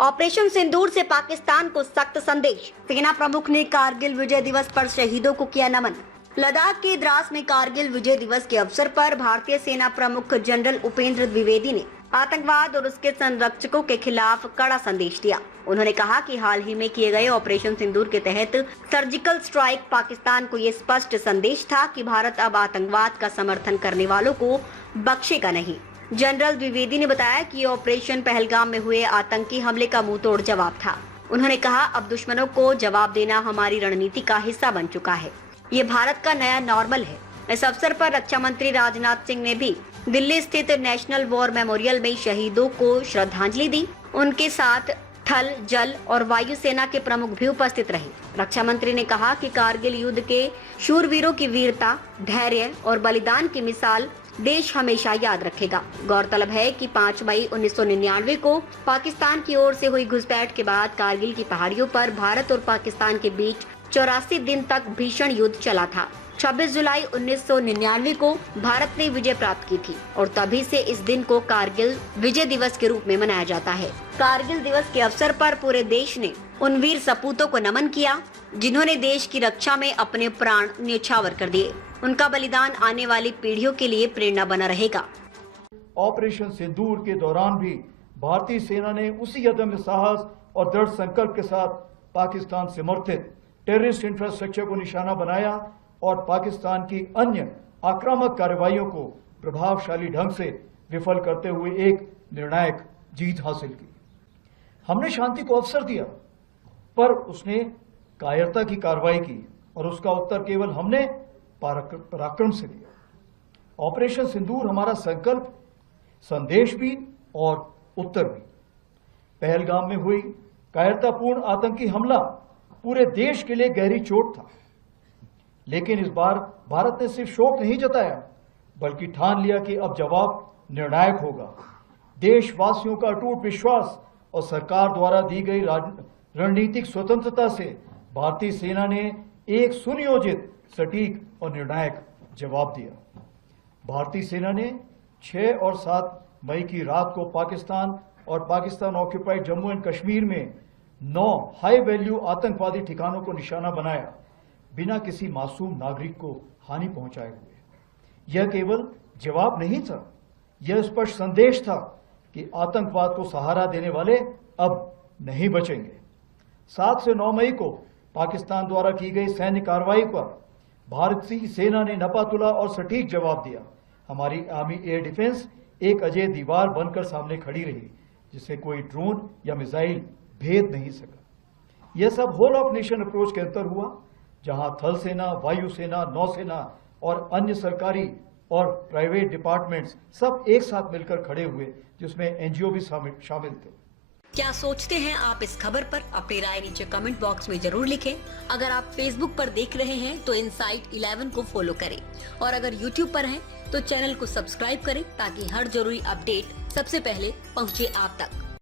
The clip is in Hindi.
ऑपरेशन सिंदूर से पाकिस्तान को सख्त संदेश। सेना प्रमुख ने कारगिल विजय दिवस पर शहीदों को किया नमन। लद्दाख के द्रास में कारगिल विजय दिवस के अवसर पर भारतीय सेना प्रमुख जनरल उपेंद्र द्विवेदी ने आतंकवाद और उसके संरक्षकों के खिलाफ कड़ा संदेश दिया। उन्होंने कहा कि हाल ही में किए गए ऑपरेशन सिंदूर के तहत सर्जिकल स्ट्राइक पाकिस्तान को ये स्पष्ट संदेश था कि भारत अब आतंकवाद का समर्थन करने वालों को बख्शेगा नहीं। जनरल द्विवेदी ने बताया कि ये ऑपरेशन पहलगाम में हुए आतंकी हमले का मुंहतोड़ जवाब था। उन्होंने कहा, अब दुश्मनों को जवाब देना हमारी रणनीति का हिस्सा बन चुका है। ये भारत का नया नॉर्मल है। इस अवसर पर रक्षा मंत्री राजनाथ सिंह ने भी दिल्ली स्थित नेशनल वॉर मेमोरियल में शहीदों को श्रद्धांजलि दी। उनके साथ थल, जल और वायु सेना के प्रमुख भी उपस्थित रहे। रक्षा मंत्री ने कहा कि कारगिल युद्ध के शूरवीरों की वीरता, धैर्य और बलिदान की मिसाल देश हमेशा याद रखेगा। गौरतलब है कि 5 मई 1999 को पाकिस्तान की ओर से हुई घुसपैठ के बाद कारगिल की पहाड़ियों पर भारत और पाकिस्तान के बीच 84 दिन तक भीषण युद्ध चला था। 26 जुलाई 1999 को भारत ने विजय प्राप्त की थी और तभी से इस दिन को कारगिल विजय दिवस के रूप में मनाया जाता है। कारगिल दिवस के अवसर पर पूरे देश ने उन वीर सपूतों को नमन किया जिन्होंने देश की रक्षा में अपने प्राण न्यौछावर कर दिए। उनका बलिदान आने वाली पीढ़ियों के लिए प्रेरणा बना रहेगा। ऑपरेशन सिंदूर के दौरान भी भारतीय सेना ने उसी अदम्य साहस और दृढ़ संकल्प के साथ पाकिस्तान समर्थित टेररिस्ट इंफ्रास्ट्रक्चर को निशाना बनाया और पाकिस्तान की अन्य आक्रामक कार्रवाइयों को प्रभावशाली ढंग से विफल करते हुए एक निर्णायक जीत हासिल की। हमने शांति को अवसर दिया, पर उसने कायरता की कार्रवाई की और उसका उत्तर केवल हमने पराक्रम से दिया। ऑपरेशन सिंदूर हमारा संकल्प, संदेश भी और उत्तर भी। पहलगाम में हुई कायरतापूर्ण आतंकी हमला पूरे देश के लिए गहरी चोट था, लेकिन इस बार भारत ने सिर्फ शोक नहीं जताया, बल्कि ठान लिया कि अब जवाब निर्णायक होगा। देशवासियों का अटूट विश्वास और सरकार द्वारा दी गई रणनीतिक स्वतंत्रता से भारतीय सेना ने एक सुनियोजित, सटीक और निर्णायक जवाब दिया। भारतीय सेना ने 6 और 7 मई की रात को पाकिस्तान और पाकिस्तान ऑक्यूपाइड जम्मू एंड कश्मीर में 9 हाई वैल्यू आतंकवादी ठिकानों को निशाना बनाया, बिना किसी मासूम नागरिक को हानि पहुंचाए हुए। यह केवल जवाब नहीं था, यह स्पष्ट संदेश था कि आतंकवाद को सहारा देने वाले अब नहीं बचेंगे। 7 से 9 मई को पाकिस्तान द्वारा की गई सैन्य कार्रवाई पर भारतीय सेना ने नपातुला और सटीक जवाब दिया। हमारी आर्मी एयर डिफेंस एक अजय दीवार बनकर सामने खड़ी रही, जिसे कोई ड्रोन या मिसाइल भेद नहीं सका। यह सब होल ऑफ नेशन अप्रोच के अंतर हुआ, जहां थल सेना, वायु सेना, नौसेना और अन्य सरकारी और प्राइवेट डिपार्टमेंट्स सब एक साथ मिलकर खड़े हुए, जिसमें एनजीओ भी शामिल थे। क्या सोचते हैं आप इस खबर पर? अपनी राय नीचे कमेंट बॉक्स में जरूर लिखें। अगर आप फेसबुक पर देख रहे हैं तो इनसाइट 11 को फॉलो करें और अगर यूट्यूब पर हैं तो चैनल को सब्सक्राइब करें ताकि हर जरूरी अपडेट सबसे पहले पहुंचे आप तक।